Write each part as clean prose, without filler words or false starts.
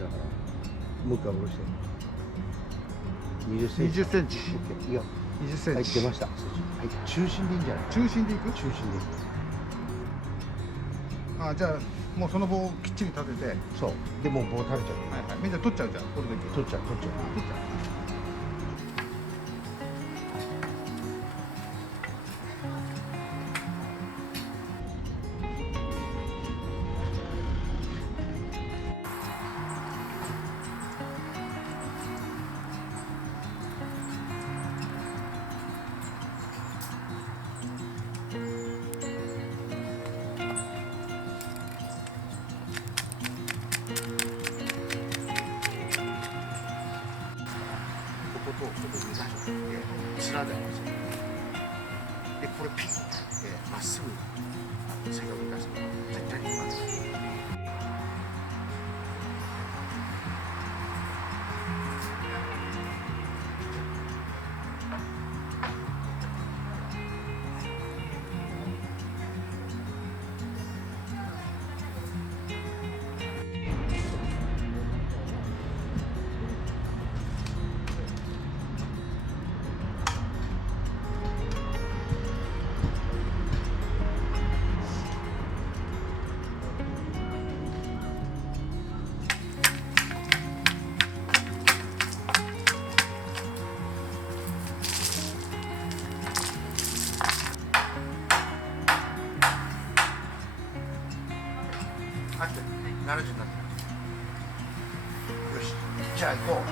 だからもう一回下ろして20センチ。いや20センチ。はい、出ました。はい、中心でいいんじゃない？中心でいく？中心でいい。あ、じゃあもうその棒をきっちり立てて。そう。でもう棒垂れちゃう。はいはい。みんな取っちゃうじゃん。これだけ。取っちゃう。取っちゃう。こことここ2箇所あって面でありますよ。でこれピンとやってまっすぐ背が動かすの絶対にいます。70になってよし、じゃあ行こう。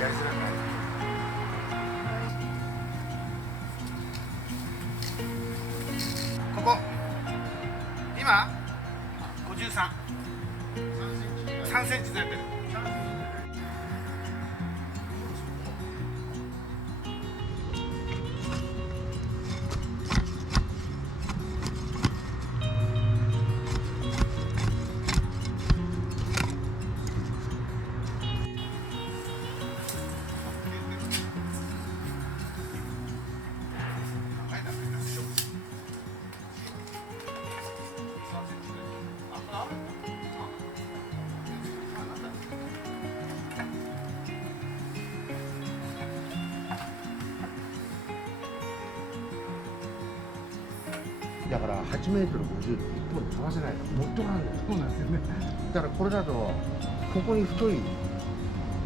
やりづらくない。ここ今53、3センチずれてる。だから8メートル50って1本で飛ばせないの。もっとなんだよ。そうなんですよね。だからこれだとここに太い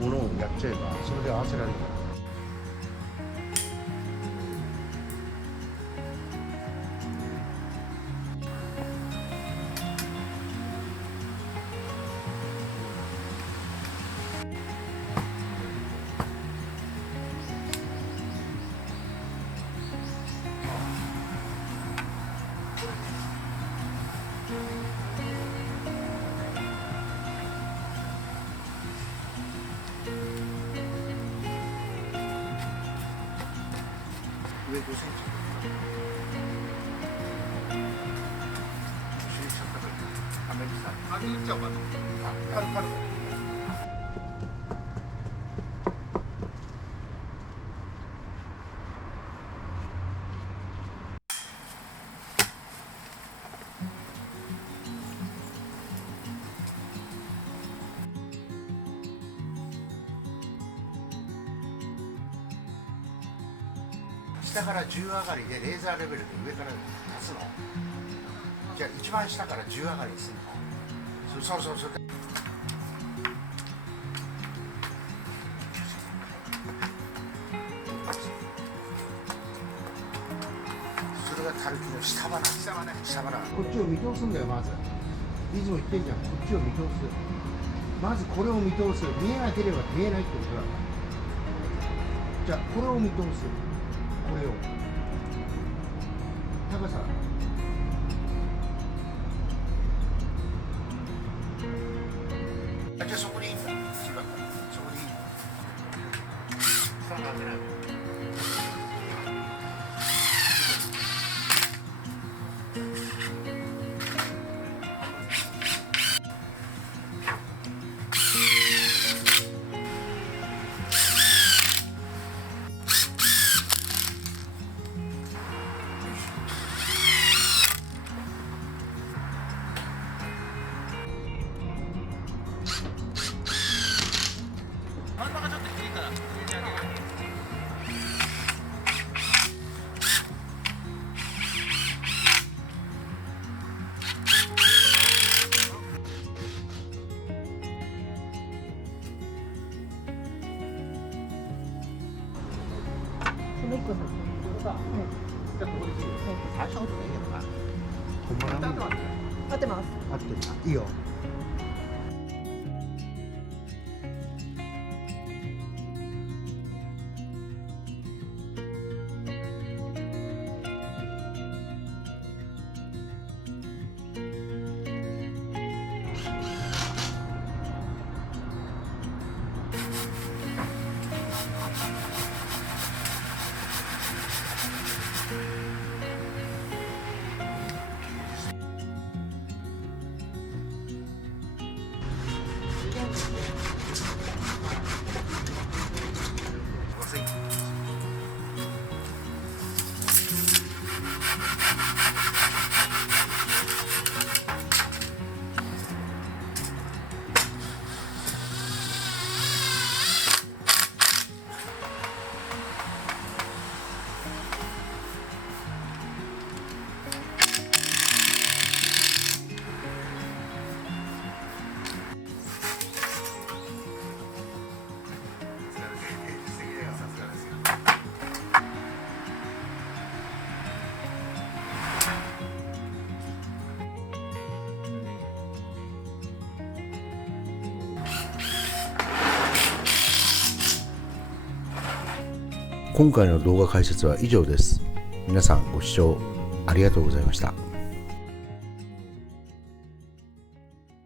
ものをやっちゃえばそれで合わせられるから。上5センチ。上げ打っちゃおうかと。軽々。下下から10上がりでレーザーレベルで上から足すの？じゃあ一番下から10上がりにするの？そうそうそう。それがたるきの下花。下花。下花。こっちを見通すんだよまず。いつも言ってんじゃん。こっちを見通す。まずこれを見通す。見えなければ見えないってことだから。じゃあこれを見通す。これを高さ。じゃあそこにいいんだ。柴田。そこにいい。さあダメなの。真ん中ちょっと低いから上に上げる。その1個さ、じゃあここで切る。最初のこといいけどな。ほんまなんだ。合ってます。合ってるな。いいよ。今回の動画解説は以上です。皆さんご視聴ありがとうございました。